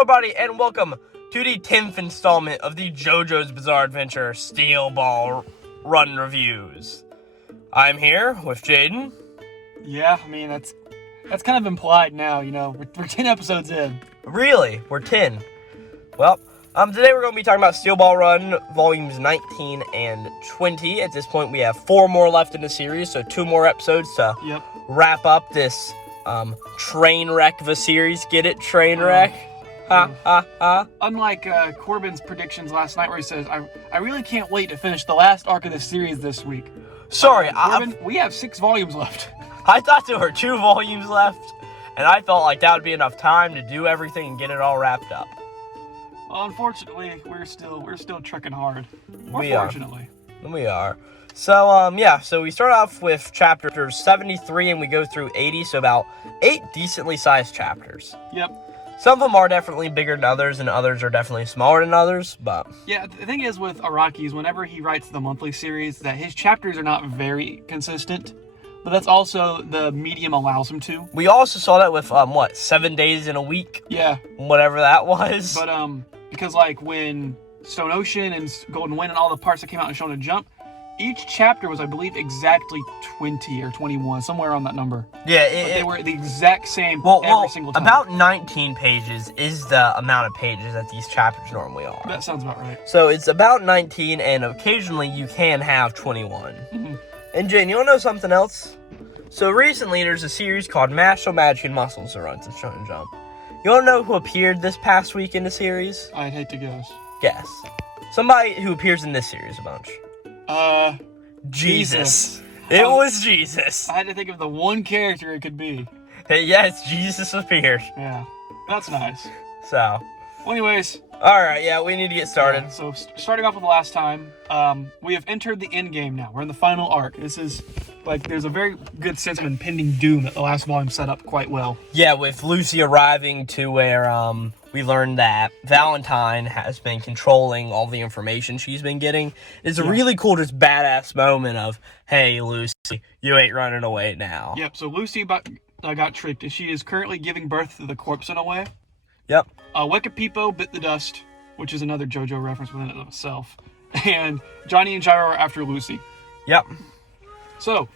Hello, everybody, and welcome to the 10th installment of the JoJo's Bizarre Adventure Steel Ball Run Reviews. I'm here with Jaden. Yeah, I mean, that's kind of implied now, you know. We're 10 episodes in. Really? We're 10. Well, today we're going to be talking about Steel Ball Run Volumes 19 and 20. At this point, we have 4 more left in the series, so 2 more episodes to wrap up this train wreck of a series. Get it? Train wreck? Unlike Corbin's predictions last night where he says, I really can't wait to finish the last arc of the series this week. Sorry, Corbin, we have 6 volumes left. I thought there were 2 volumes left, and I felt like that would be enough time to do everything and get it all wrapped up. Well, unfortunately, we're still trucking hard. We are. So we start off with chapter 73, and we go through 80, so about 8 decently sized chapters. Yep. Some of them are definitely bigger than others, and others are definitely smaller than others, but... Yeah, the thing is with Araki's, whenever he writes the monthly series, that his chapters are not very consistent, but that's also the medium allows him to. We also saw that with, 7 days in a week? Yeah. Whatever that was. But, because, like, when Stone Ocean and Golden Wind and all the parts that came out in Shonen Jump, each chapter was, I believe, exactly 20 or 21, somewhere on that number. Yeah, but they were the exact same every single time. About 19 pages is the amount of pages that these chapters normally are. That sounds about right. So it's about 19, and occasionally you can have 21. Mm-hmm. And Jen, you want to know something else? So recently there's a series called Martial Magic and Muscles that runs in Shonen Jump. You want to know who appeared this past week in the series? I'd hate to guess. Guess. Somebody who appears in this series a bunch. Jesus. It was Jesus. I had to think of the one character it could be. Hey, yes, Jesus appeared. Yeah, that's nice. So. Well, anyways. Alright, yeah, we need to get started. Yeah, so, starting off with the last time, we have entered the end game now. We're in the final arc. This is, like, there's a very good sense of impending doom that the last volume set up quite well. Yeah, with Lucy arriving to where, we learned that Valentine has been controlling all the information she's been getting. It's a really cool, just badass moment of, hey, Lucy, you ain't running away now. Yep, so Lucy got tricked, and she is currently giving birth to the corpse in a way. Yep. Wekapipo bit the dust, which is another JoJo reference within itself. And Johnny and Gyro are after Lucy. Yep. So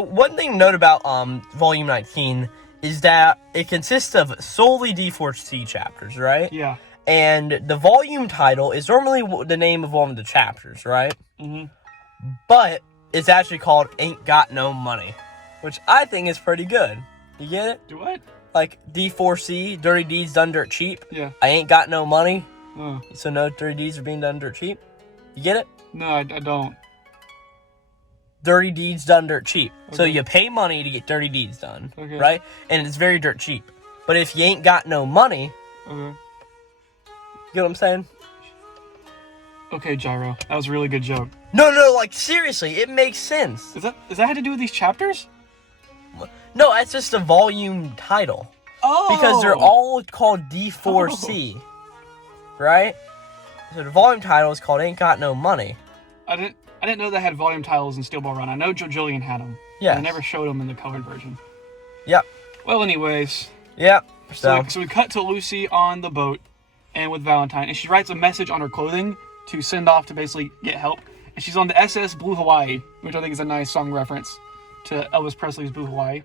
one thing to note about Volume 19 is that it consists of solely D4C chapters, right? Yeah. And the volume title is normally the name of one of the chapters, right? Mm-hmm. But it's actually called Ain't Got No Money, which I think is pretty good. You get it? Do what? Like D4C, Dirty Deeds Done Dirt Cheap. Yeah. I ain't got no money. Oh. So no dirty deeds are being done dirt cheap. You get it? No, I don't. Dirty deeds done dirt cheap. Okay. So you pay money to get dirty deeds done, okay. Right? And it's very dirt cheap. But if you ain't got no money, okay. You get what I'm saying? Okay, Gyro, that was a really good joke. No, like seriously, it makes sense. Does that have to do with these chapters? No, that's just a volume title. Oh! Because they're all called D4C. Right? So the volume title is called Ain't Got No Money. I didn't know they had volume titles in Steel Ball Run. I know JoJillion had them. Yeah. I never showed them in the colored version. Yep. Well, anyways. Yep. So we cut to Lucy on the boat and with Valentine, and she writes a message on her clothing to send off to basically get help. And she's on the SS Blue Hawaii, which I think is a nice song reference to Elvis Presley's Blue Hawaii.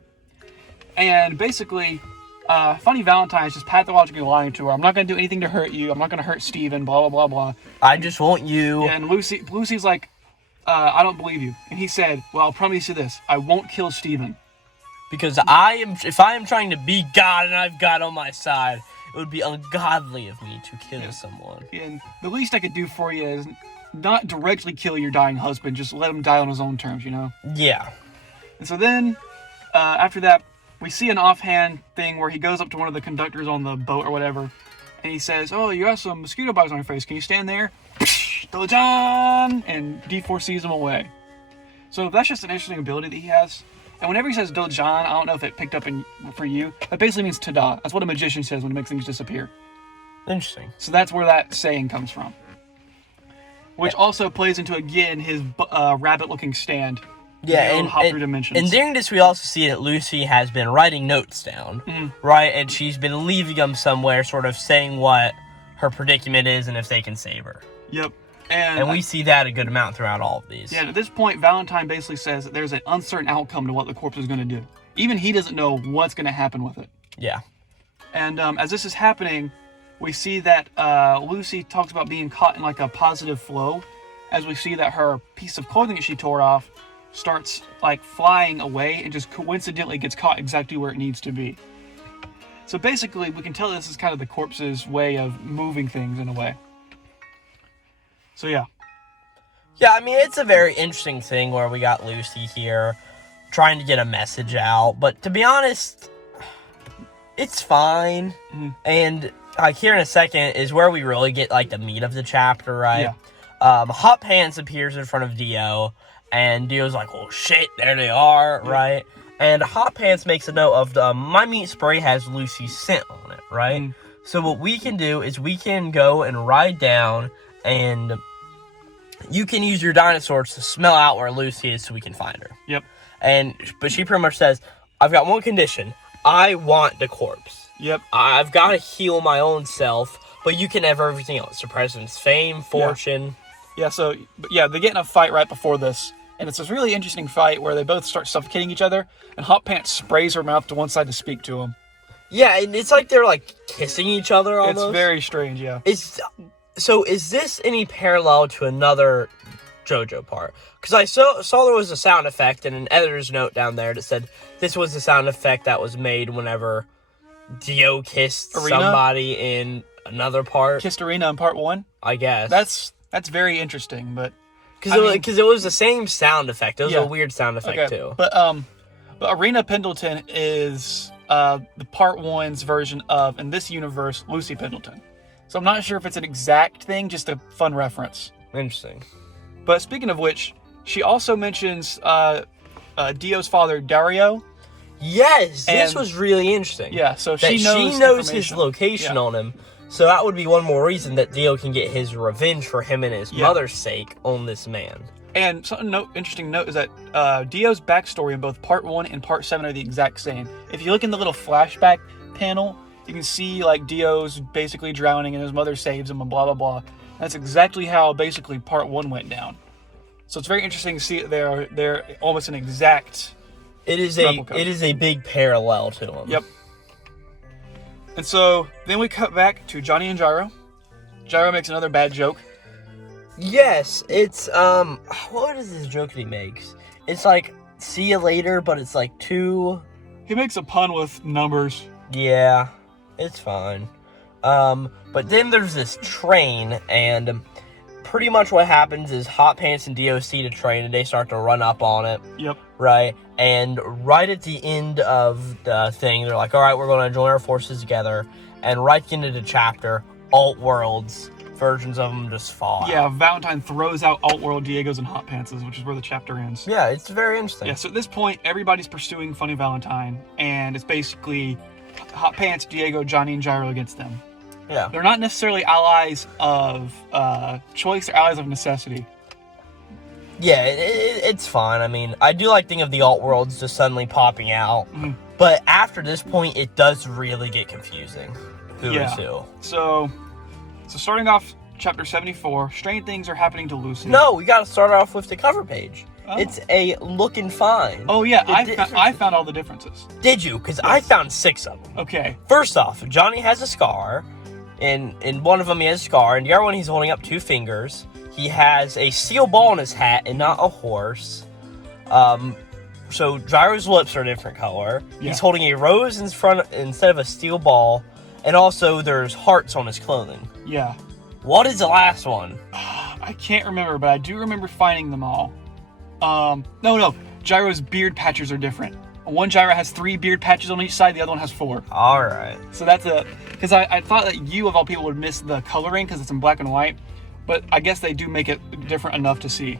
And basically, Funny Valentine is just pathologically lying to her. I'm not going to do anything to hurt you. I'm not going to hurt Steven, blah, blah, blah, blah. I just want you. Yeah, and Lucy's like, I don't believe you. And he said, well, I'll promise you this. I won't kill Steven. Because if I am trying to be God and I've God on my side, it would be ungodly of me to kill someone. And the least I could do for you is not directly kill your dying husband. Just let him die on his own terms, you know? Yeah. And so then, after that, we see an offhand thing where he goes up to one of the conductors on the boat or whatever, and he says, oh, you have some mosquito bites on your face. Can you stand there? Dojan! And D4Cs him away. So that's just an interesting ability that he has. And whenever he says Dojan, I don't know if it picked up for you. That basically means tada. That's what a magician says when he makes things disappear. Interesting. So that's where that saying comes from. Which also plays into, again, his rabbit-looking stand Yeah, and hop through dimensions. And during this, we also see that Lucy has been writing notes down, right? And she's been leaving them somewhere, sort of saying what her predicament is and if they can save her. Yep. And we see that a good amount throughout all of these. Yeah, at this point, Valentine basically says that there's an uncertain outcome to what the corpse is going to do. Even he doesn't know what's going to happen with it. Yeah. And as this is happening, we see that Lucy talks about being caught in like a positive flow, as we see that her piece of clothing that she tore off starts like flying away and just coincidentally gets caught exactly where it needs to be. So basically, we can tell this is kind of the corpse's way of moving things in a way. So yeah. Yeah, I mean, it's a very interesting thing where we got Lucy here trying to get a message out. But to be honest, it's fine. And like here in a second is where we really get like the meat of the chapter, right? Yeah. Hot Pants appears in front of Dio. And Dio's like, oh shit, there they are, right? And Hot Pants makes a note of my meat spray has Lucy's scent on it, right? So what we can do is we can go and ride down and you can use your dinosaurs to smell out where Lucy is so we can find her. Yep. But she pretty much says, I've got one condition. I want the corpse. Yep. I've got to heal my own self, but you can have everything else. The president's fame, fortune. Yeah, so, they get in a fight right before this. And it's this really interesting fight where they both start suffocating each other, and Hot Pants sprays her mouth to one side to speak to him. Yeah, and it's like they're like kissing each other almost. It's very strange, yeah. So is this any parallel to another JoJo part? Because I saw there was a sound effect and an editor's note down there that said this was the sound effect that was made whenever Dio kissed somebody in another part. Kissed Arena in part 1? I guess. That's very interesting, but... Because it was the same sound effect. It was a weird sound effect, too. But Arena Pendleton is the part 1's version of, in this universe, Lucy Pendleton. So I'm not sure if it's an exact thing, just a fun reference. Interesting. But speaking of which, she also mentions Dio's father, Dario. Yes, this was really interesting. Yeah, so she knows his location on him. So that would be one more reason that Dio can get his revenge for him and his mother's sake on this man. And something interesting to note is that Dio's backstory in both Part 1 and Part 7 are the exact same. If you look in the little flashback panel, you can see like Dio's basically drowning and his mother saves him and blah, blah, blah. That's exactly how basically Part 1 went down. So it's very interesting to see it there. They're almost an exact replica. It is a big parallel to him. Yep. And so then we cut back to Johnny and Gyro. Gyro makes another bad joke. Yes, it's what is this joke that he makes? It's like see you later, but it's like two. He makes a pun with numbers. Yeah, it's fine. But then there's this train, and pretty much what happens is Hot Pants and Dio see the train, and they start to run up on it. Yep. Right? And right at the end of the thing, they're like, all right, we're going to join our forces together. And right at the end of the chapter, Alt Worlds, versions of them just fall out. out. Valentine throws out Alt World Diego's and Hot Pants', which is where the chapter ends. Yeah, it's very interesting. Yeah, so at this point, everybody's pursuing Funny Valentine, and it's basically Hot Pants, Diego, Johnny, and Gyro against them. Yeah. They're not necessarily allies of choice, they're allies of necessity. Yeah, it's fine. I mean, I do like thinking of the alt worlds just suddenly popping out. Mm-hmm. But after this point, it does really get confusing. Who is who? So starting off chapter 74, strange things are happening to Lucy. No, we got to start off with the cover page. Oh. It's a looking fine. Oh, yeah, I found all the differences. Did you? Because I found 6 of them. Okay. First off, Johnny has a scar. In one of them, he has a scar. And the other one, he's holding up 2 fingers. He has a steel ball in his hat and not a horse. So Gyro's lips are a different color. Yeah. He's holding a rose in front instead of a steel ball. And also, there's hearts on his clothing. Yeah. What is the last one? I can't remember, but I do remember finding them all. No. Gyro's beard patches are different. One Gyro has 3 beard patches on each side, the other one has 4. Alright. So that's because I thought that you, of all people, would miss the coloring because it's in black and white. But I guess they do make it different enough to see.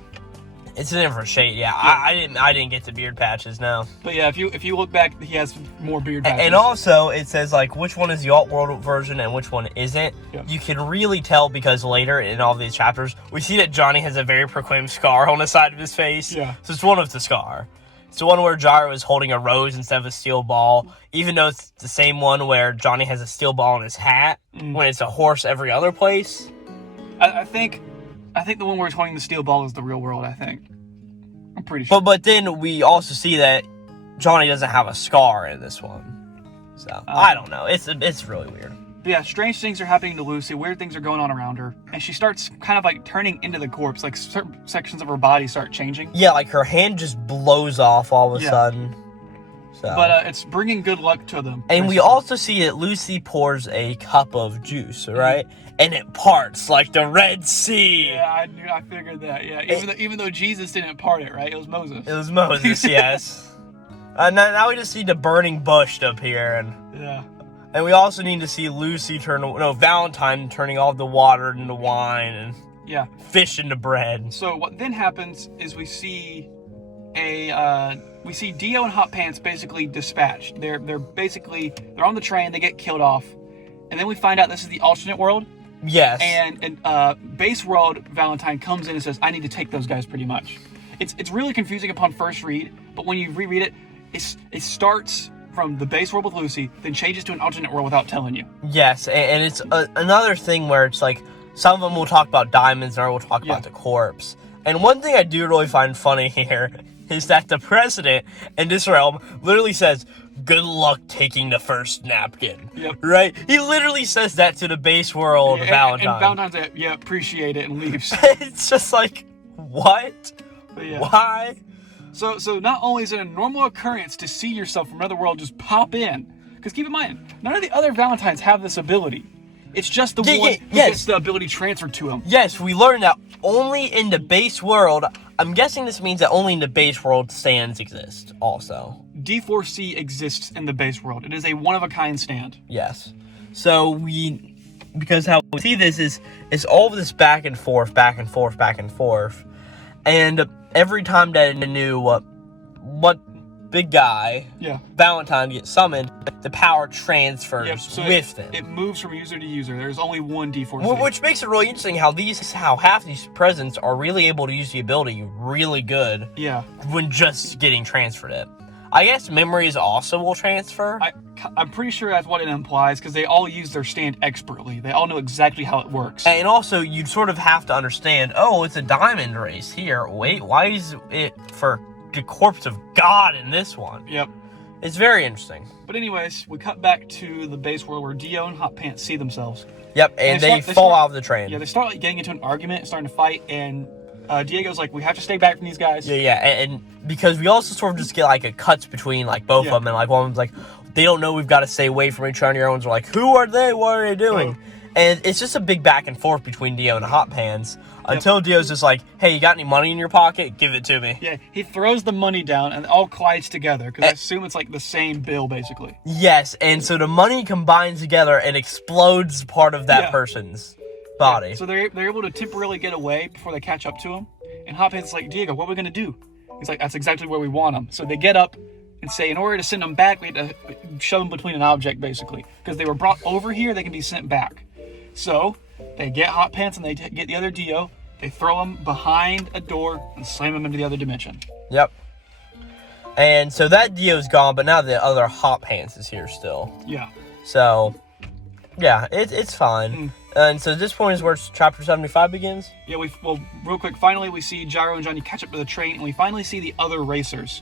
It's a different shade, yeah. I didn't get the beard patches, no. But yeah, if you look back, he has more beard patches. And also, it says, like, which one is the alt-world version and which one isn't. Yep. You can really tell because later in all these chapters, we see that Johnny has a very proclaimed scar on the side of his face. Yeah. So it's one of the scar. It's the one where Gyro is holding a rose instead of a steel ball, even though it's the same one where Johnny has a steel ball in his hat when it's a horse every other place. I think the one where he's holding the steel ball is the real world, I think. I'm pretty sure. But then we also see that Johnny doesn't have a scar in this one. So, I don't know. It's really weird. But yeah, strange things are happening to Lucy. Weird things are going on around her. And she starts kind of like turning into the corpse. Like certain sections of her body start changing. Yeah, like her hand just blows off all of a sudden. So. But it's bringing good luck to them. And we also see that Lucy pours a cup of juice, right? And it parts like the Red Sea. Yeah, I figured that. Yeah, even though Jesus didn't part it, right? It was Moses. It was Moses, yes. Now we just see the burning bush up here, and we also need to see Lucy Valentine turning all the water into wine and fish into bread. So what then happens is we see Dio and Hot Pants basically dispatched. They're on the train. They get killed off, and then we find out this is the alternate world. Yes. And base world Valentine comes in and says, "I need to take those guys." Pretty much, it's really confusing upon first read, but when you reread it, it starts from the base world with Lucy, then changes to an alternate world without telling you. Yes, and it's another thing where it's like some of them will talk about diamonds, and others will talk about the corpse. And one thing I do really find funny here is that the president in this realm literally says, "Good luck taking the first napkin." Yep. Right? He literally says that to the base world Valentine. And Valentine's like, "Yeah, appreciate it," and leaves. It's just like, what? But Why? So not only is it a normal occurrence to see yourself from another world just pop in, because keep in mind, none of the other Valentines have this ability. It's just the one who gets the ability transferred to him. Yes, we learned that only in the base world. I'm guessing this means that only in the base world stands exist also. D4C exists in the base world. It is a one-of-a-kind stand. Yes. So because how we see this is all of this back and forth, back and forth, back and forth. And every time that a new what big guy, Valentine gets summoned, the power transfers with them. It moves from user to user. There's only one D4C. Which makes it really interesting how half these presents are really able to use the ability really good. Yeah. When just getting transferred it. I guess memories also will transfer. I'm pretty sure that's what it implies, because they all use their stand expertly. They all know exactly how it works. And also, you'd sort of have to understand, oh, it's a diamond race here. Wait, why is it for the corpse of God in this one? Yep. It's very interesting. But anyways, we cut back to the base world where Dio and Hot Pants see themselves. Yep, and they fall out of the train. Yeah, they start like getting into an argument, starting to fight, and Diego's like, "We have to stay back from these guys." Yeah, and because we also sort of just get like a cuts between like both of them, and like one of them's like, they don't know we've got to stay away from each other, and the other ones are like, who are they? What are they doing? And it's just a big back and forth between Dio and Hot Pants until Dio's just like, hey, you got any money in your pocket? Give it to me. Yeah, he throws the money down and it all collides together, because I assume it's like the same bill, basically. Yes, and so the money combines together and explodes part of that person's body. Yeah, so they're able to temporarily get away before they catch up to him. And Hot Pants is like, Diego, what are we going to do? He's like, that's exactly where we want them. So they get up and say, in order to send them back, we had to shove them between an object, basically. Because they were brought over here, they can be sent back. So they get Hot Pants and they get the other Dio. They throw him behind a door and slam him into the other dimension. Yep. And so that Dio's gone, but now the other Hot Pants is here still. Yeah. So, yeah, it's fine. And so this point is where chapter 75 begins? Yeah, real quick, finally we see Gyro and Johnny catch up to the train, and we finally see the other racers.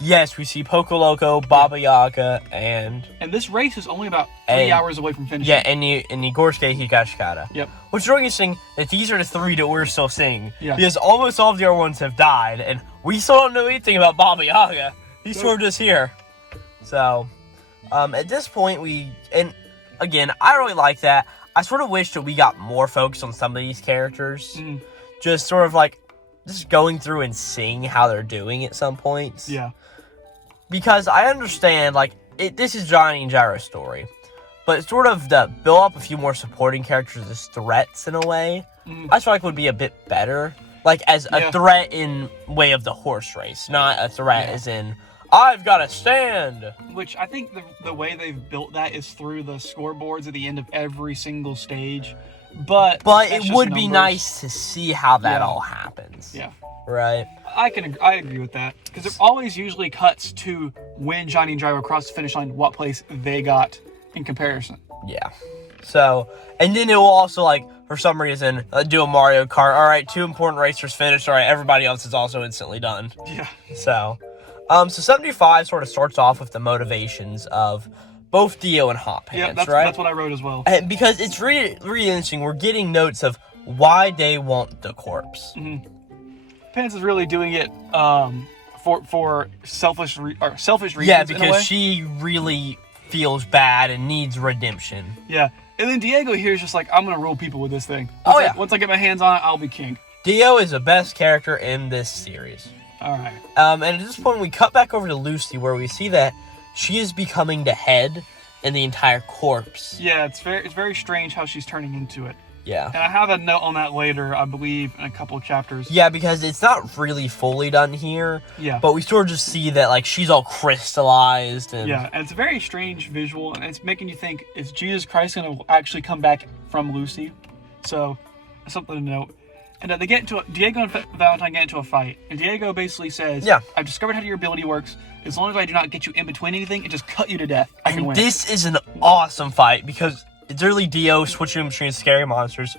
Yes, we see Poco Loco, Baba Yaga, and this race is only about 3 hours away from finishing. Yeah, and Nigorske Higashikata. Yep. Which is really interesting that these are the three that we're still seeing. Yeah. Because almost all of the other ones have died, and we still don't know anything about Baba Yaga. He's sort of just here. So, at this point, and again, I really like that. I sort of wish that we got more focus on some of these characters. Just sort of like, just going through and seeing how they're doing at some points. Yeah. Because I understand, like, this is Johnny and Gyro's story. But sort of to build up a few more supporting characters as threats in a way, I feel like would be a bit better. Like, as a threat in way of the horse race, not a threat as in, I've got to stand. Which I think the way they've built that is through the scoreboards at the end of every single stage. But it would be nice to see how that all happens. Yeah. Right? I agree with that. Because it always usually cuts to when Johnny and Gyro cross the finish line, what place they got in comparison. Yeah. So, and then it will also, like, for some reason, do a Mario Kart. All right, 2 important racers finished. All right, everybody else is also instantly done. Yeah. So 75 sort of starts off with the motivations of both Dio and Hot Pants, right? That's what I wrote as well. And because it's really, really interesting. We're getting notes of why they want the corpse. Mm-hmm. Pants is really doing it for selfish reasons. Yeah, because she really feels bad and needs redemption. Yeah. And then Diego here is just like, I'm going to rule people with this thing. Once I get my hands on it, I'll be king. Dio is the best character in this series. All right. And at this point, we cut back over to Lucy, where we see that she is becoming the head in the entire corpse. Yeah, it's very strange how she's turning into it. Yeah. And I have a note on that later, I believe, in a couple of chapters. Yeah, because it's not really fully done here. Yeah. But we sort of just see that, like, she's all crystallized. And yeah, and it's a very strange visual, and it's making you think, is Jesus Christ going to actually come back from Lucy? So, something to note. And Diego and Valentine get into a fight. And Diego basically says, I've discovered how your ability works. As long as I do not get you in between anything and just cut you to death, I can win. This is an awesome fight, because it's really Dio switching between scary monsters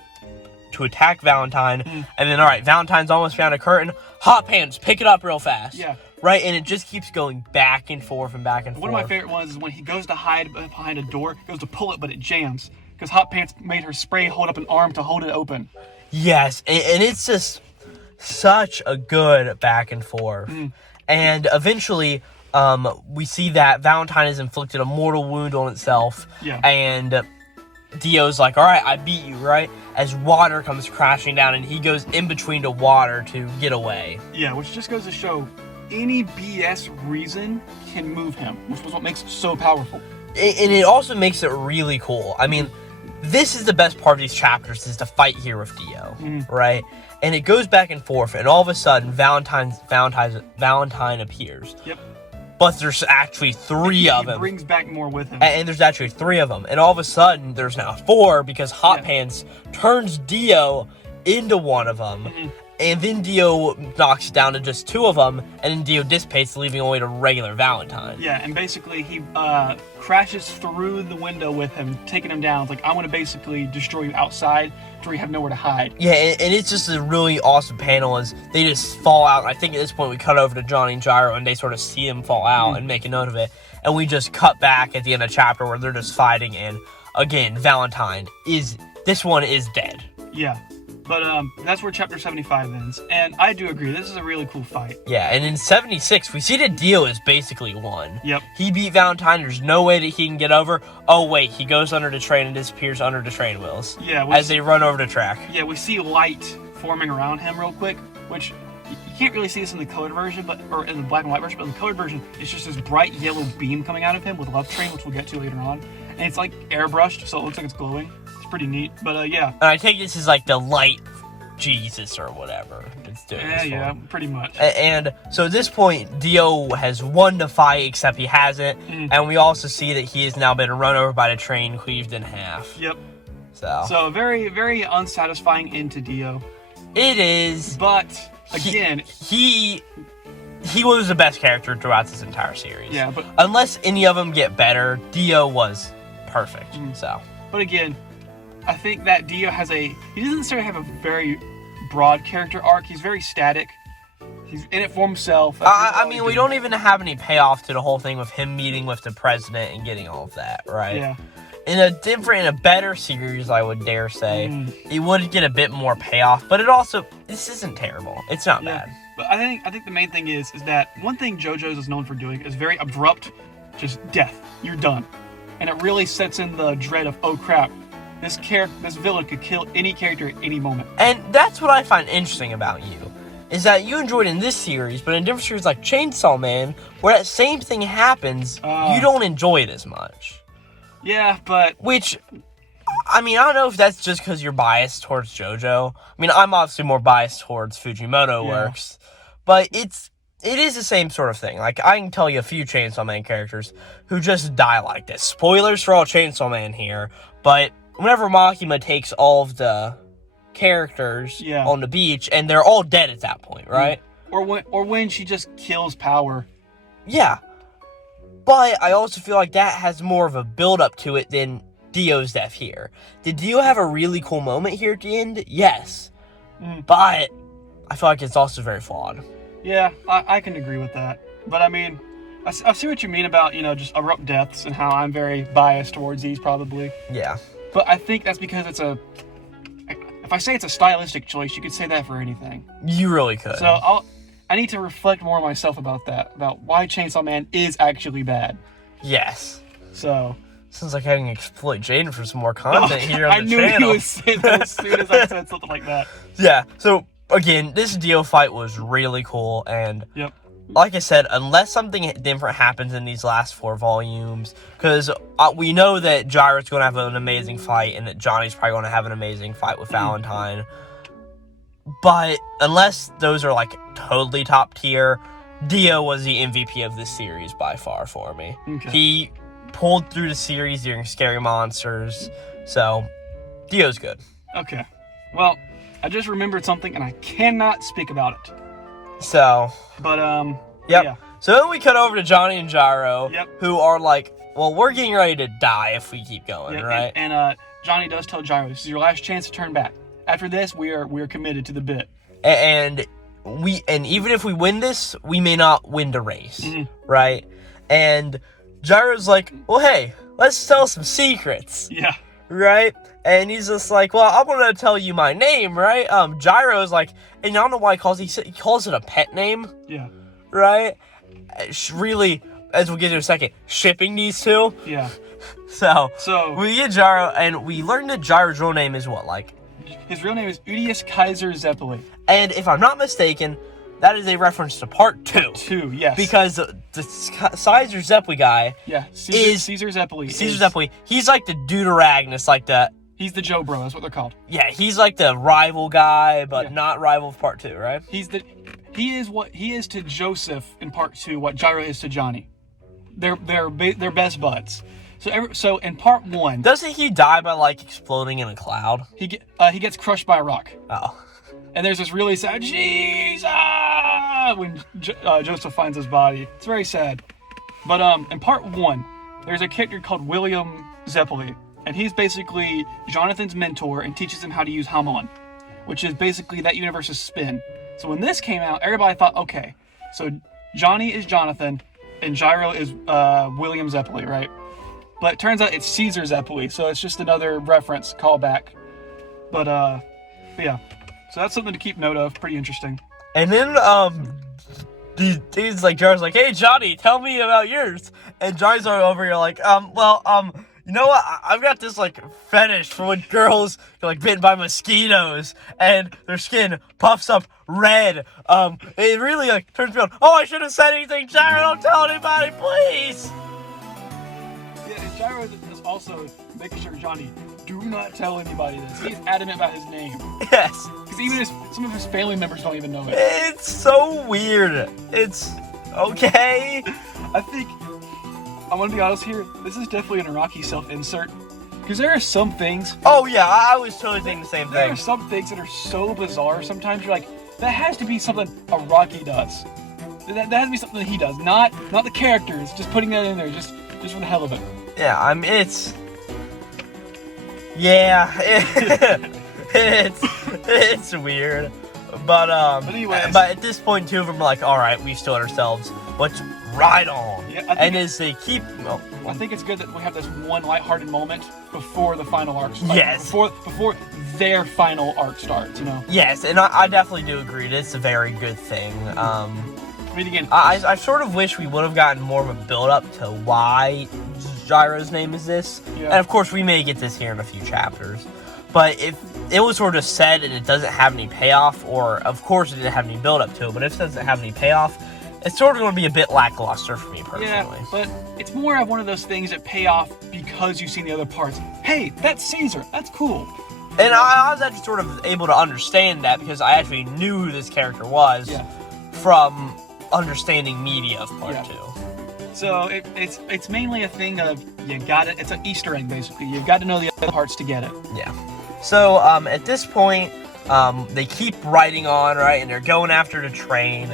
to attack Valentine. And then, all right, Valentine's almost found a curtain. Hot Pants, pick it up real fast. Yeah. Right? And it just keeps going back and forth and back and forth. One of my favorite ones is when he goes to hide behind a door, goes to pull it, but it jams. Because Hot Pants made her spray hold up an arm to hold it open. Yes, and it's just such a good back and forth. And eventually, we see that Valentine has inflicted a mortal wound on itself. Yeah. And Dio's like, all right, I beat you, right? As water comes crashing down, and he goes in between the water to get away. Yeah, which just goes to show any BS reason can move him, which was what makes it so powerful. And it also makes it really cool. I mean, this is the best part of these chapters, is the fight here with Dio, right? And it goes back and forth, and all of a sudden, Valentine appears. Yep. But there's actually 3 of them. He brings back more with him. And there's actually 3 of them. And all of a sudden, there's now 4, because Hot Pants turns Dio into one of them. And then Dio knocks it down to just 2 of them, and then Dio dissipates, leaving only a regular Valentine. Yeah, and basically he crashes through the window with him, taking him down. It's like, I'm going to basically destroy you outside to where you have nowhere to hide. Yeah, and it's just a really awesome panel as they just fall out. I think at this point we cut over to Johnny and Gyro, and they sort of see them fall out and make a note of it. And we just cut back at the end of the chapter where they're just fighting, and again, Valentine is dead. Yeah. But that's where chapter 75 ends. And I do agree, this is a really cool fight. Yeah, and in 76, we see that Dio is basically won. Yep. He beat Valentine, there's no way that he can get over. Oh wait, he goes under the train and disappears under the train wheels. Yeah. As they run over the track. Yeah, we see light forming around him real quick, which you can't really see this in the colored version, or in the black and white version, but in the colored version, it's just this bright yellow beam coming out of him with Love Train, which we'll get to later on. And it's like airbrushed, so it looks like it's glowing. It's pretty neat, but yeah. And I take this as like the light Jesus or whatever it's doing. Yeah, pretty much. And so at this point, Dio has won the fight, except he hasn't. And we also see that he has now been run over by the train, cleaved in half. Yep. So very, very unsatisfying end to Dio. It is. But again, he was the best character throughout this entire series. Yeah, but unless any of them get better, Dio was perfect. So. But again, I think that Dio he doesn't necessarily have a very broad character arc. He's very static. He's in it for himself. I mean, we don't even have any payoff to the whole thing with him meeting with the president and getting all of that, right? Yeah. In a better series, I would dare say, it would get a bit more payoff. But this isn't terrible. It's not bad. But I think the main thing is that one thing JoJo's is known for doing is very abrupt, just death. You're done. And it really sets in the dread of, oh crap, this villain could kill any character at any moment. And that's what I find interesting about you, is that you enjoyed in this series, but in different series like Chainsaw Man, where that same thing happens, you don't enjoy it as much. Yeah, but... Which, I mean, I don't know if that's just because you're biased towards JoJo. I mean, I'm obviously more biased towards Fujimoto works, but it is the same sort of thing. Like, I can tell you a few Chainsaw Man characters who just die like this. Spoilers for all Chainsaw Man here, but whenever Makima takes all of the characters on the beach, and they're all dead at that point, right? Or when she just kills Power. Yeah. But I also feel like that has more of a build-up to it than Dio's death here. Did Dio have a really cool moment here at the end? Yes. But I feel like it's also very flawed. Yeah, I can agree with that. But I mean, I see what you mean about, just abrupt deaths and how I'm very biased towards these probably. Yeah. But I think that's because if I say it's a stylistic choice, you could say that for anything. You really could. So I need to reflect more on myself about that, about why Chainsaw Man is actually bad. Yes. So... Sounds like I can exploit Jaden for some more content here on the channel. I knew he would say that as soon as I said something like that. Yeah, so, again, this Dio fight was really cool, and like I said, unless something different happens in these last 4 volumes, because we know that Gyro's going to have an amazing fight, and that Johnny's probably going to have an amazing fight with Valentine, but unless those are, like, totally top tier, Dio was the MVP of this series by far for me. Okay. He pulled through the series during Scary Monsters, so Dio's good. Okay. Well, I just remembered something, and I cannot speak about it. So. But, yeah. So then we cut over to Johnny and Gyro, who are like, well, we're getting ready to die if we keep going, right? And Johnny does tell Gyro, this is your last chance to turn back. After this, we are committed to the bit. And even if we win this, we may not win the race, right? And Gyro's like, well, hey, let's tell some secrets. Yeah. Right? And he's just like, well, I'm going to tell you my name, right? Gyro's like, and I don't know why he calls it a pet name. Yeah. Right? Really, as we'll get to in a second, shipping these two. Yeah. So we get Gyro, and we learn that Gyro's real name is what, like? His real name is Udius Kaiser Zeppeli. And if I'm not mistaken, that is a reference to part 2. Part 2, yes. Because the Caesar Zeppeli guy Caesar Zeppeli. Caesar Zeppeli, he's like the Deuteragnus, like the... He's the Joe Bro, that's what they're called. Yeah, he's like the rival guy, but not rival of part 2, right? He is to Joseph in part 2 what Gyro is to Johnny. They're best buds. So in part 1... Doesn't he die by, like, exploding in a cloud? He gets crushed by a rock. Oh. And there's this really sad Jesus when Joseph finds his body. It's very sad. But in part 1, there's a character called William Zeppeli, and he's basically Jonathan's mentor and teaches him how to use Hamon, which is basically that universe's spin. So when this came out, everybody thought, okay, so Johnny is Jonathan and Gyro is William Zeppeli, right? But it turns out it's Caesar Zeppeli, so it's just another reference callback. But yeah. So that's something to keep note of. Pretty interesting. And then, these like, Gyro's like, hey, Johnny, tell me about yours. And Johnny's over here like, you know what? I've got this, like, fetish for when girls get, like, bitten by mosquitoes and their skin puffs up red. It really, like, turns me on. Oh, I shouldn't have said anything, Gyro. Don't tell anybody, please. Yeah, and Gyro is also making sure Johnny, do not tell anybody this. He's adamant about his name. Yes. Because even some of his family members don't even know it. It's so weird. It's okay. I think, I want to be honest here, this is definitely an Iraqi self-insert. Because there are some things... Oh yeah, I was totally thinking the same thing. There are some things that are so bizarre, sometimes you're like, that has to be something Iraqi does. That has to be something that he does, not the characters, just putting that in there, just for the hell of it. Yeah, I mean, it's... Yeah, it's weird. But anyways. But at this point, two of them are like, alright, we've stood ourselves. Let's ride on. Yeah, and as they keep... Oh, I think it's good that we have this one lighthearted moment before the final arc starts. Yes. Before their final arc starts, you know? Yes, and I definitely do agree. It's a very good thing. I mean, again... I sort of wish we would have gotten more of a build-up to why Gyro's name is this. Yeah. And of course, we may get this here in a few chapters. But if it was sort of said and it doesn't have any payoff, or of course it didn't have any build-up to it, but if it doesn't have any payoff, it's sort of going to be a bit lackluster for me personally. Yeah, but it's more of one of those things that pay off because you've seen the other parts. Hey, that's Caesar. That's cool. And I was actually sort of able to understand that because I actually knew who this character was from understanding media of part 2. So it's mainly a thing of it's an Easter egg basically. You've got to know the other parts to get it. Yeah. So at this point, they keep riding on, right, and they're going after the train,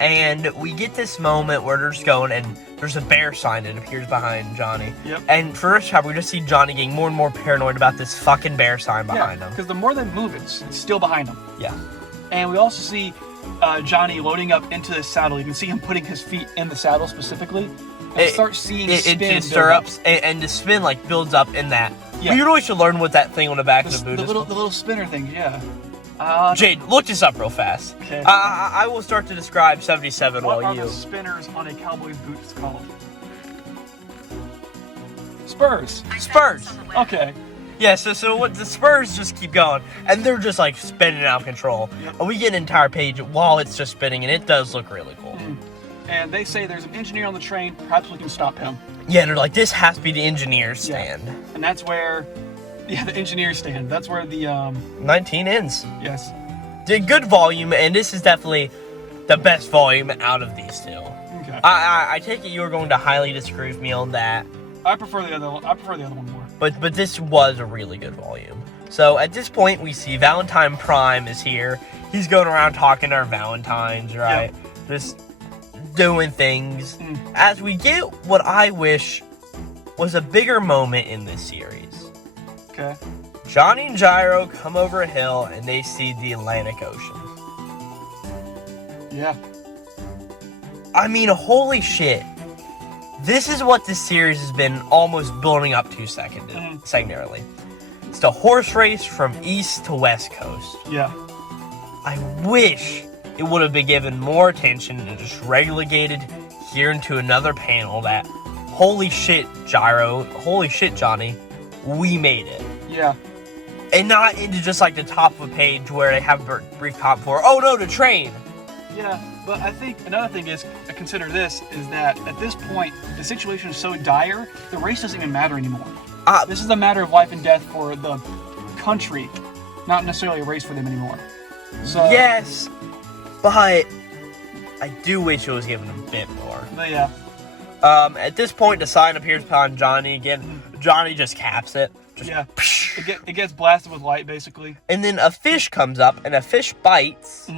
and we get this moment where they're just going, and there's a bear sign that appears behind Johnny. Yep. And for this chapter, we just see Johnny getting more and more paranoid about this fucking bear sign behind him. Because the more they move, it's still behind him. Yeah. And we also see Johnny loading up into the saddle. You can see him putting his feet in the saddle specifically. And start seeing spin stirrups, and the spin like builds up in that. Yeah. You really should learn what that thing on the back of the boot is. The little spinner thing, yeah. Jade, look this up real fast. Okay. I will start to describe 77 what while you... What are the spinners on a cowboy's boots called? Spurs. Spurs. Okay. Yeah, so what the Spurs just keep going, and they're just like spinning out of control. Yep. And we get an entire page while it's just spinning, and it does look really cool. And they say there's an engineer on the train, perhaps we can stop him. Yeah, they're like, this has to be the engineer's stand. Yeah. And that's where, the engineer's stand. That's where the, 19 ends. Yes. The good volume, and this is definitely the best volume out of these two. Okay. I take it you were going to highly disagree with me on that. I prefer the other one more. But this was a really good volume. So at this point, we see Valentine Prime is here. He's going around talking to our Valentines, right? Yep. Just doing things. As we get what I wish was a bigger moment in this series. Okay. Johnny and Gyro come over a hill and they see the Atlantic Ocean. Yeah. I mean, holy shit. This is what this series has been almost building up to secondarily. It's the horse race from east to west coast. Yeah. I wish it would have been given more attention and just relegated here into another panel that, holy shit, Gyro, holy shit, Johnny, we made it. Yeah. And not into just like the top of a page where they have a brief comment for, oh no, the train. Yeah, but I think another thing is, consider this, is that at this point, the situation is so dire, the race doesn't even matter anymore. This is a matter of life and death for the country, not necessarily a race for them anymore. So, yes, but I do wish it was given a bit more. But yeah. At this point, the sign appears upon Johnny again. Johnny just caps it. It gets blasted with light, basically. And then a fish comes up, and a fish bites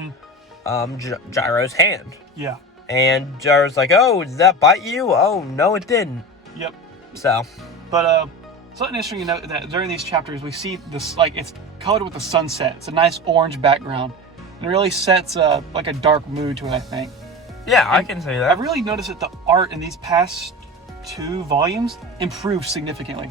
Gyro's hand. Yeah. And Gyro's like, oh, did that bite you? Oh, no, it didn't. Yep. So. But, something interesting to note that during these chapters, we see this, like, it's colored with the sunset. It's a nice orange background. And it really sets, like, a dark mood to it, I think. Yeah, and I can say that. I've really noticed that the art in these past 2 volumes improved significantly.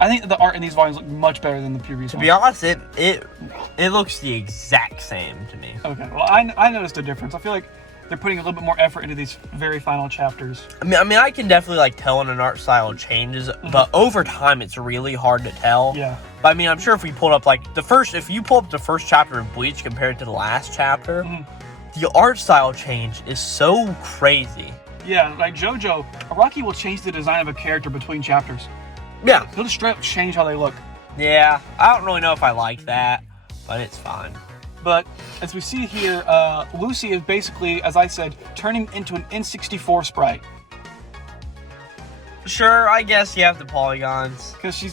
I think that the art in these volumes look much better than the previous ones. To be honest, it looks the exact same to me. Okay, well, I noticed a difference. I feel like they're putting a little bit more effort into these very final chapters. I mean, I can definitely like tell when an art style changes, but over time it's really hard to tell. Yeah. But I mean, I'm sure if we pulled up like if you pull up the first chapter of Bleach compared to the last chapter, the art style change is so crazy. Yeah, like JoJo, Araki will change the design of a character between chapters. Yeah. He'll just straight up change how they look. Yeah, I don't really know if I like that, but it's fine. But as we see here, Lucy is basically, as I said, turning into an N64 sprite. Sure, I guess you have the polygons. Because she's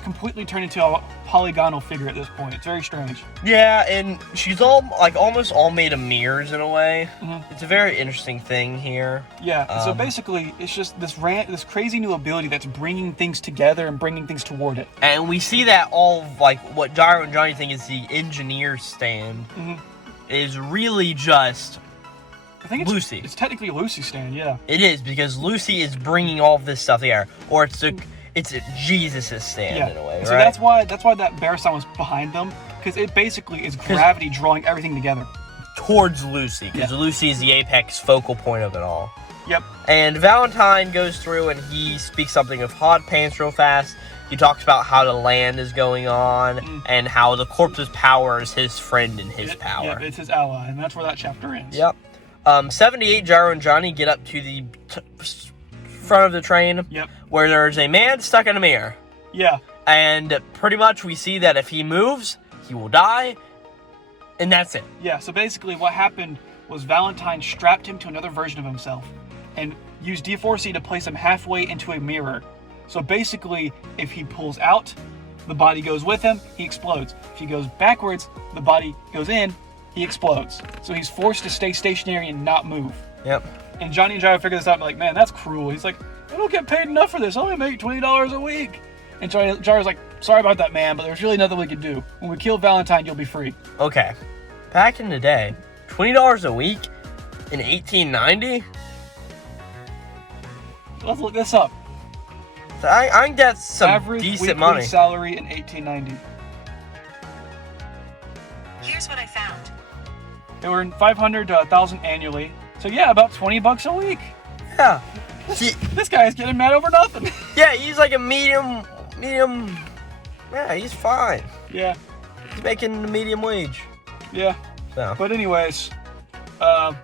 completely turned into a polygonal figure at this point. It's very strange. Yeah, and she's almost all made of mirrors in a way. It's a very interesting thing here. Yeah, so basically, it's just this crazy new ability that's bringing things together and bringing things toward it. And we see that all, like, what Gyro and Johnny think is the engineer stand is really just I think Lucy. It's technically Lucy's stand, yeah. It is, because Lucy is bringing all of this stuff together. Or it's Jesus' stand in a way, right? So that's why that bear sign was behind them, because it basically is gravity drawing everything together. Towards Lucy, because Lucy is the apex focal point of it all. Yep. And Valentine goes through and he speaks something of hot pants real fast. He talks about how the land is going on and how the corpse's power is his friend and his power. Yep, it's his ally, and that's where that chapter ends. Yep. 78, Gyro and Johnny get up to the front of the train. Yep. Where there's a man stuck in a mirror. Yeah. And pretty much we see that if he moves, he will die. And that's it. Yeah, so basically what happened was Valentine strapped him to another version of himself and used D4C to place him halfway into a mirror. So basically, if he pulls out, the body goes with him, he explodes. If he goes backwards, the body goes in, he explodes. So he's forced to stay stationary and not move. Yep. And Johnny and Gyro figure this out and like, man, that's cruel. He's like, I don't get paid enough for this. I only make $20 a week. And Gyro's like, sorry about that, man, but there's really nothing we can do. When we kill Valentine, you'll be free. Okay. Back in the day, $20 a week in 1890? Let's look this up. I think that's some average decent money. Salary in 1890. Here's what I found. They were in 500 to 1,000 annually. So yeah, about $20 a week. Yeah. This guy is getting mad over nothing. Yeah, he's like a medium. Yeah, he's fine. Yeah. He's making the medium wage. Yeah. So. But anyways,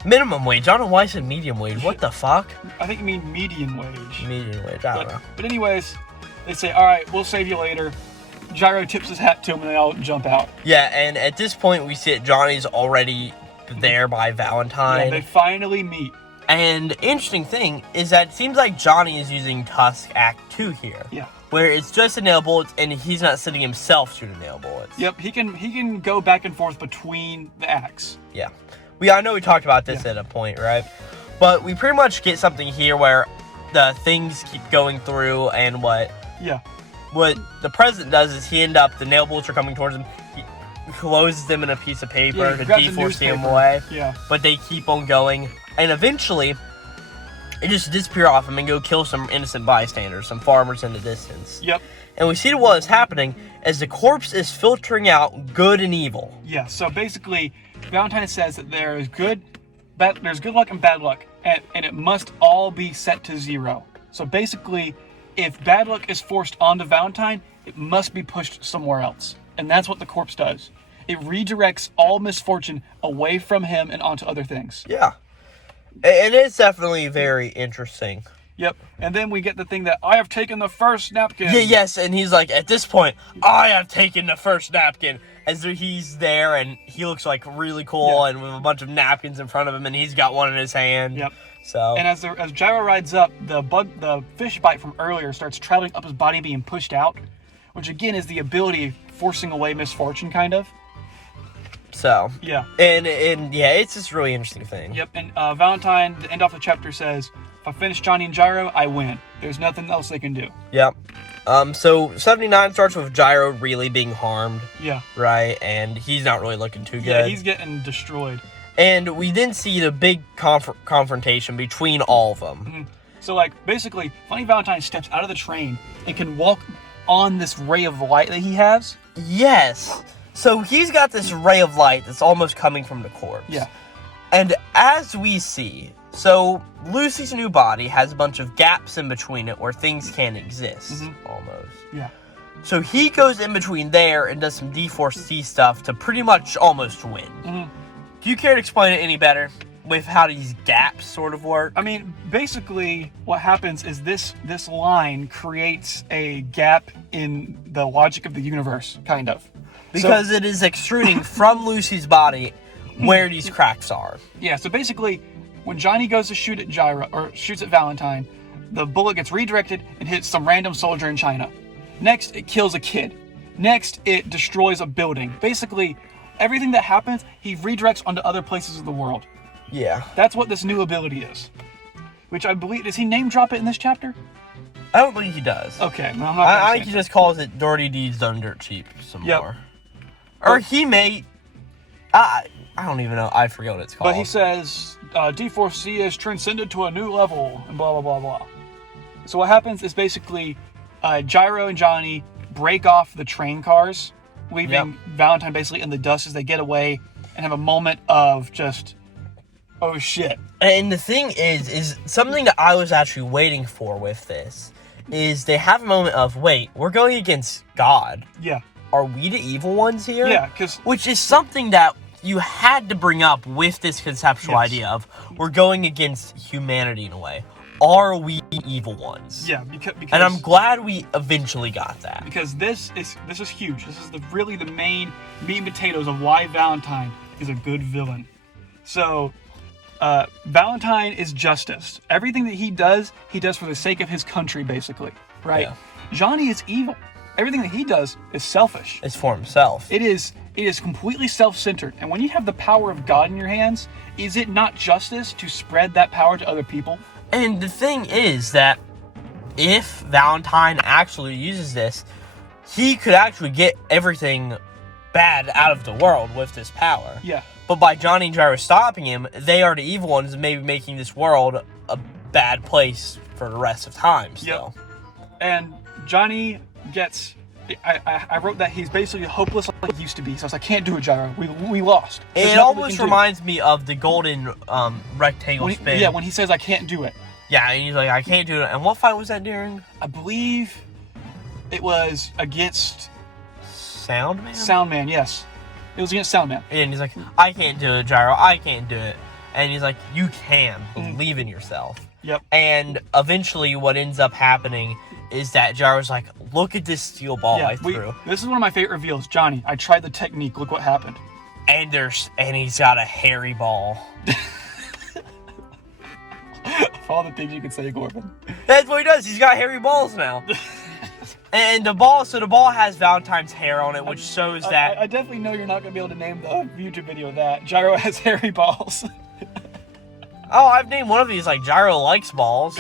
minimum wage. I don't know why I said medium wage. What the fuck? I think you mean median wage. Median wage. I don't know. But anyways, they say, all right, we'll save you later. Gyro tips his hat to him, and they all jump out. Yeah, and at this point, we see that Johnny's already there by Valentine. Yeah, they finally meet. And the interesting thing is that it seems like Johnny is using Tusk Act 2 here. Yeah. Where it's just the nail bullets, and he's not sending himself through the nail bullets. Yep, he can go back and forth between the acts. Yeah. I know we talked about this at a point, right? But we pretty much get something here where the things keep going through, and what the president does is the nail bullets are coming towards him. He closes them in a piece of paper to D4C them away. Yeah. But they keep on going, and eventually it just disappear off him and go kill some innocent bystanders, some farmers in the distance. Yep. And we see what is happening as the corpse is filtering out good and evil. Yeah, so basically, Valentine says that there's good luck and bad luck, and it must all be set to 0. So basically, if bad luck is forced onto Valentine, it must be pushed somewhere else. And that's what the corpse does. It redirects all misfortune away from him and onto other things. Yeah. And it's definitely very interesting. Yep. And then we get the thing that I have taken the first napkin. Yeah, yes, and he's like, at this point, I have taken the first napkin. As he's there, and he looks like really cool, and with a bunch of napkins in front of him, and he's got one in his hand. Yep. So. And as Gyro rides up, the fish bite from earlier starts traveling up his body, being pushed out, which again is the ability of forcing away misfortune, kind of. So. Yeah. And yeah, it's just a really interesting thing. Yep. And Valentine, the end off the chapter says, if I finish Johnny and Gyro, I win. There's nothing else they can do. Yep. So 79 starts with Gyro really being harmed. Yeah. Right? And he's not really looking too good. Yeah, he's getting destroyed. And we then see the big confrontation between all of them. Mm-hmm. So, like, basically, Funny Valentine steps out of the train and can walk on this ray of light that he has. Yes. So he's got this ray of light that's almost coming from the corpse. Yeah. And as we see, so Lucy's new body has a bunch of gaps in between it where things can't exist, almost. Yeah. So he goes in between there and does some D4C stuff to pretty much almost win. Mm-hmm. Do you care to explain it any better with how these gaps sort of work? I mean, basically, what happens is this line creates a gap in the logic of the universe, kind of. Because it is extruding from Lucy's body where these cracks are. Yeah, so basically, when Johnny goes to shoot at Gyro, or shoots at Valentine, the bullet gets redirected and hits some random soldier in China. Next, it kills a kid. Next, it destroys a building. Basically, everything that happens, he redirects onto other places of the world. Yeah. That's what this new ability is. Which I believe, does he name drop it in this chapter? I don't think he does. Okay, well, I think he just calls it Dirty Deeds Done Dirt Cheap some more. Or he may... I don't even know. I forget what it's called. But he says, D4C is transcended to a new level, and blah, blah, blah, blah. So what happens is basically Gyro and Johnny break off the train cars, leaving Valentine basically in the dust as they get away and have a moment of just, oh shit. And the thing is something that I was actually waiting for with this, is they have a moment of, wait, we're going against God. Yeah. Are we the evil ones here? Yeah, because... Which is something that you had to bring up with this conceptual idea of we're going against humanity in a way. Are we evil ones? Yeah, because and I'm glad we eventually got that. Because this is huge. This is really the main meat and potatoes of why Valentine is a good villain. So, Valentine is justice. Everything that he does for the sake of his country, basically, right? Yeah. Johnny is evil. Everything that he does is selfish. It's for himself. It is completely self-centered. And when you have the power of God in your hands, is it not justice to spread that power to other people? And the thing is that if Valentine actually uses this, he could actually get everything bad out of the world with this power. Yeah. But by Johnny and Gyro stopping him, they are the evil ones, maybe making this world a bad place for the rest of time still. Yep. And Johnny gets... I wrote that he's basically hopeless like he used to be. So I was like, I can't do it, Gyro. We lost. It almost reminds me of the golden rectangle spin. Yeah, when he says, I can't do it. Yeah, and he's like, I can't do it. And what fight was that during? I believe it was against... Soundman? Soundman, yes. It was against Soundman. And he's like, I can't do it, Gyro. I can't do it. And he's like, you can. Believe in yourself. Yep. And eventually what ends up happening is that Gyro's like, look at this steel ball I threw. This is one of my favorite reveals. Johnny, I tried the technique. Look what happened. And he's got a hairy ball. For all the things you could say, Corbin. That's what he does. He's got hairy balls now. And the ball has Valentine's hair on it, which shows that... I definitely know you're not going to be able to name the YouTube video of that. Gyro has hairy balls. Oh, I've named one of these, like, Gyro likes balls.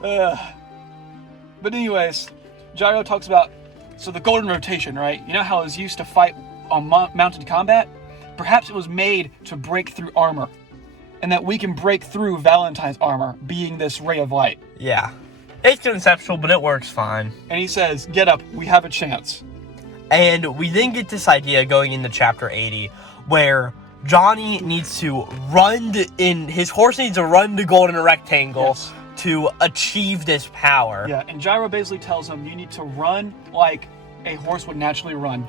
But anyways, Gyro talks about, so the golden rotation, right? You know how it was used to fight on mounted combat? Perhaps it was made to break through armor. And that we can break through Valentine's armor, being this ray of light. Yeah. It's conceptual, but it works fine. And he says, get up, we have a chance. And we then get this idea going into chapter 80, where Johnny needs to his horse needs to run the golden rectangle to achieve this power. Yeah, and Gyro basically tells him, you need to run like a horse would naturally run.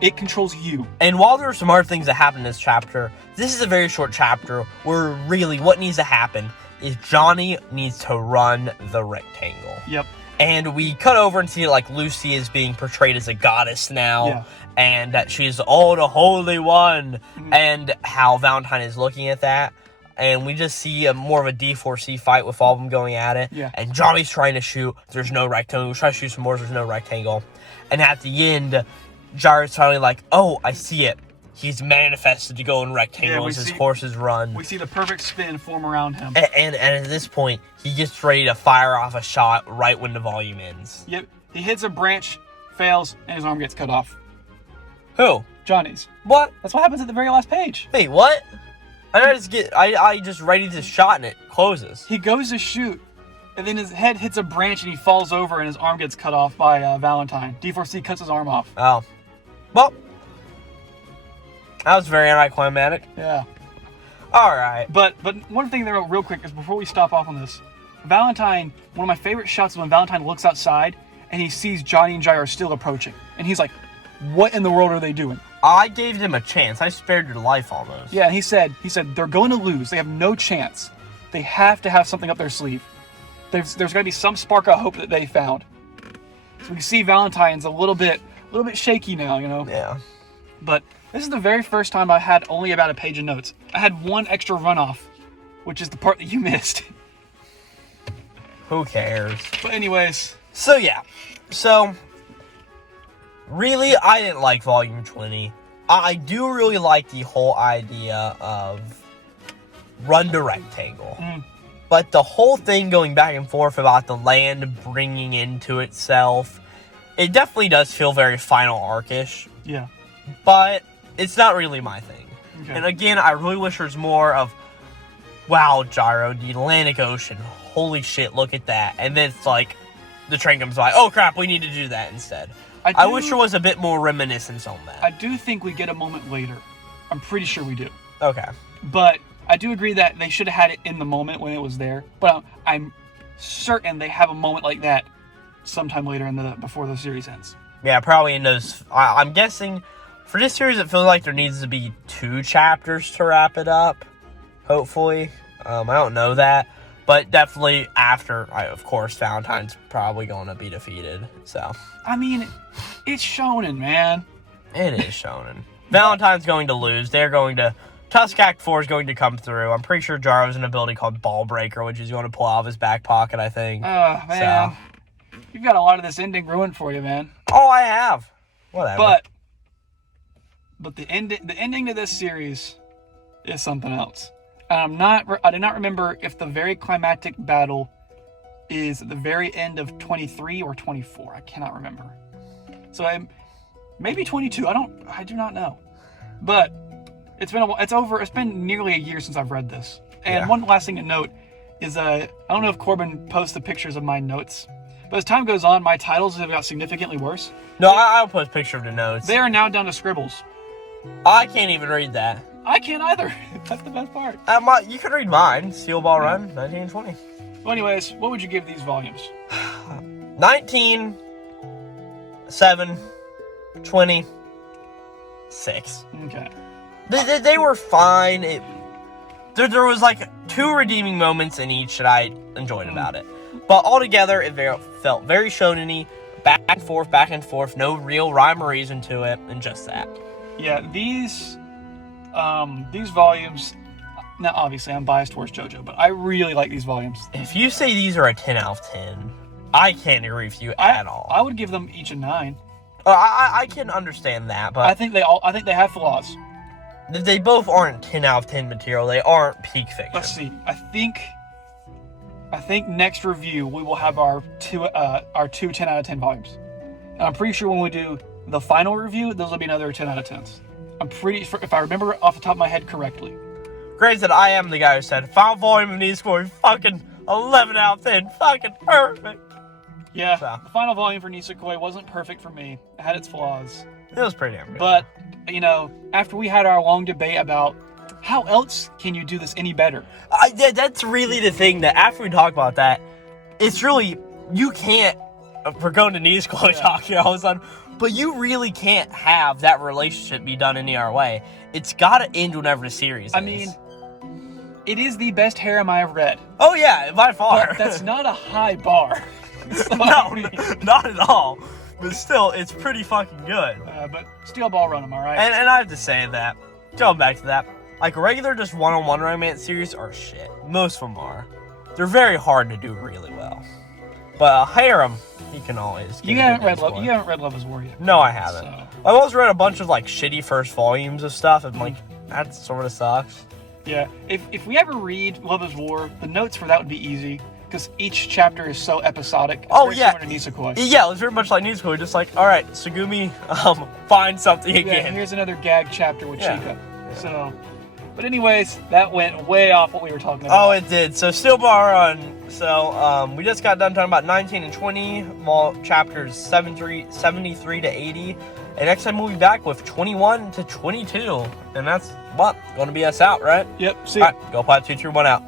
It controls you. And while there are some other things that happen in this chapter, this is a very short chapter where really what needs to happen is Johnny needs to run the rectangle. Yep. And we cut over and see like Lucy is being portrayed as a goddess now. Yeah. And that she's the Holy One. And how Valentine is looking at that. And we just see more of a D4C fight with all of them going at it. Yeah. And Johnny's trying to shoot. There's no rectangle. We try to shoot some more. There's no rectangle. And at the end, Gyro's finally like, oh, I see it. He's manifested to go in rectangle as his horses run. We see the perfect spin form around him. And at this point, he gets ready to fire off a shot right when the volume ends. Yep. He hits a branch, fails, and his arm gets cut off. Who? Johnny's. What? That's what happens at the very last page. Wait, what? I just ready to shot and it closes. He goes to shoot, and then his head hits a branch and he falls over and his arm gets cut off by Valentine. D4C cuts his arm off. Oh. Well. That was very anticlimactic. Yeah. Alright. But one thing there real quick is before we stop off on this, Valentine, one of my favorite shots is when Valentine looks outside and he sees Johnny and Gyro still approaching. And he's like, what in the world are they doing? I gave them a chance. I spared your life almost. Yeah, and he said they're going to lose. They have no chance. They have to have something up their sleeve. There's going to be some spark of hope that they found. So we can see Valentine's a little bit shaky now, you know? Yeah. But this is the very first time I had only about a page of notes. I had one extra runoff, which is the part that you missed. Who cares? But anyways. So yeah. So, really, I didn't like Volume 20. I do really like the whole idea of run to rectangle. But the whole thing going back and forth about the land bringing into itself, it definitely does feel very Final Arc-ish. Yeah. But it's not really my thing. Okay. And again, I really wish there's more of, wow, Gyro, the Atlantic Ocean, holy shit, look at that. And then it's like, the train comes by, oh crap, we need to do that instead. I wish there was a bit more reminiscence on that. I do think we get a moment later. I'm pretty sure we do. Okay. But I do agree that they should have had it in the moment when it was there. But I'm certain they have a moment like that sometime later before the series ends. Yeah, probably in those, I'm guessing For this series, it feels like there needs to be 2 chapters to wrap it up. Hopefully. I don't know that. But definitely after, of course, Valentine's probably going to be defeated. So. I mean, it's shonen, man. It is shonen. Valentine's going to lose. They're going to... Tusk Act 4 is going to come through. I'm pretty sure Jaro has an ability called Ball Breaker, which he's going to pull out of his back pocket, I think. Oh, man. So. You've got a lot of this ending ruined for you, man. Oh, I have. Whatever. But the ending to this series is something else. I did not remember if the very climactic battle is at the very end of 23 or 24. I cannot remember. So maybe 22. I do not know. But it's been nearly a year since I've read this. And one last thing to note is I don't know if Corbin posts the pictures of my notes, but as time goes on, my titles have got significantly worse. No, I'll post a picture of the notes. They are now down to scribbles. I can't even read that. I can't either. That's the best part. You can read mine. Steel Ball Run, 19 and 20. Well, anyways, what would you give these volumes? 19, 7, 20, 6. Okay. They were fine. There was like 2 redeeming moments in each that I enjoyed about it. But altogether, it felt very shonen-y. Back and forth. No real rhyme or reason to it, and just that. Yeah, these volumes, now obviously I'm biased towards JoJo, but I really like these volumes. If you say these are a 10 out of 10, I can't agree with you at all. I would give them each a 9. I can understand that, but I think they have flaws. They both aren't 10 out of 10 material. They aren't peak fiction. Let's see. I think next review we will have our two 10 out of 10 volumes. And I'm pretty sure when we do the final review, those will be another 10 out of 10s. I'm pretty sure, if I remember off the top of my head correctly. Granted, I am the guy who said, final volume of Nisekoi, fucking 11 out of 10, fucking perfect. Yeah, so. The final volume for Nisekoi wasn't perfect for me. It had its flaws. It was pretty damn good. But, after we had our long debate about how else can you do this any better? That's really the thing, that after we talk about that, it's really, you can't, we're going to Nisekoi talking all of a sudden, but you really can't have that relationship be done any other way. It's got to end whenever the series is. I mean, it is the best harem I have read. Oh yeah, by far. But that's not a high bar. No, not at all. But still, it's pretty fucking good. But Steel Ball Run, am I right? And I have to say that, going back to that, like regular just one-on-one romance series are shit. Most of them are. They're very hard to do really well. But harem, you can always. You haven't read Love is War yet. No, I haven't. So. I've also read a bunch of like shitty first volumes of stuff, and like that sort of sucks. Yeah, if we ever read Love is War, the notes for that would be easy because each chapter is so episodic. Oh yeah, to Nisekoi. Yeah, it's very much like Nisekoi. Just like, all right, Tsugumi, find something again. Yeah, here's another gag chapter with Chika. Yeah. So. But anyways, that went way off what we were talking about. Oh, it did. So Steel Ball Run. So we just got done talking about 19 and 20, chapters 73 to 80. And next time we'll be back with 21 to 22. And that's going to be us out, right? Yep. See ya. All right, go Plot 2, 3, 1 out.